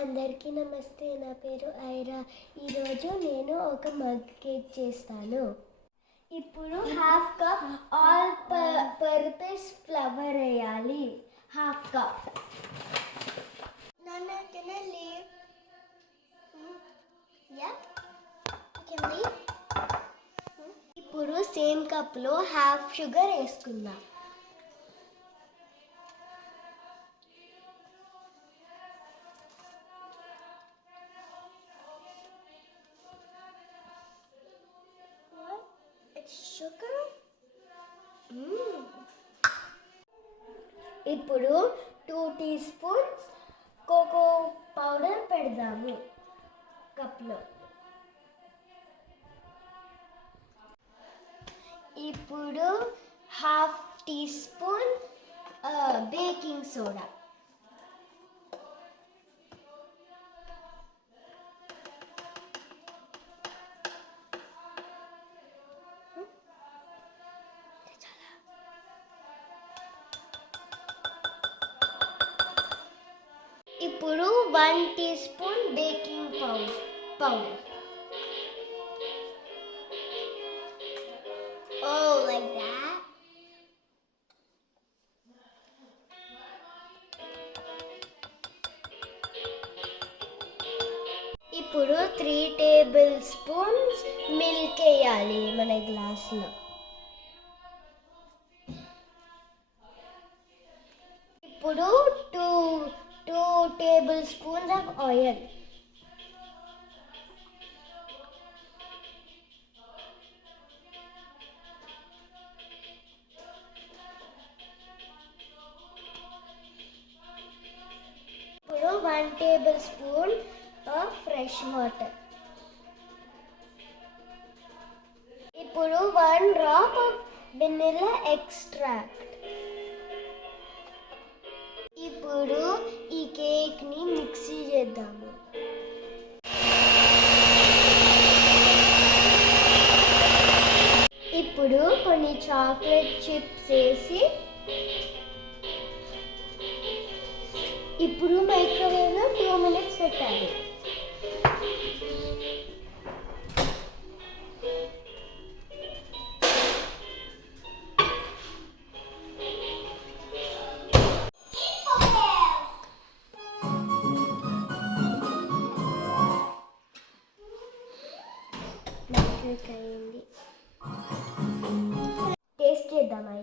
అందరికీ నమస్తే. నా పేరు ఐరా. ఈరోజు నేను ఒక మగ్ కేక్ చేస్తాను. ఇప్పుడు half cup all purpose flour వేయాలి. Half cup. Nana, can I leave? Yeah? Can leave? ఇప్పుడు సేమ్ కప్లో హాఫ్ షుగర్ వేసుకుందాం. Sugar? ఇప్పుడు 2 teaspoons కోకో పౌడర్ పెడదాము కప్లో. ఇప్పుడు half teaspoon baking soda. ఇప్పుడు 1 teaspoon baking powder. Oh, like that. ఇప్పుడు 3 టేబుల్ స్పూన్స్ మిల్క్ వేయాలి మన గ్లాస్లో. ఇప్పుడు 2 టేబుల్ స్పూన్స్ ఆఫ్ ఆయిల్. ఇప్పుడు 1 table spoon of fresh water. ఇప్పుడు 1 డ్రాప్ ఆఫ్ వెనిల్లా ఎక్స్ట్రాక్ట్. ఇప్పుడు ఈ కేక్ని మిక్సీ చేద్దాము. ఇప్పుడు కొన్ని చాక్లెట్ చిప్స్ వేసి ఇప్పుడు మైక్రోవేవ్లో 2 minutes పెట్టాలి. కేక్ అయింది. టేస్ట్ చేద్దామా?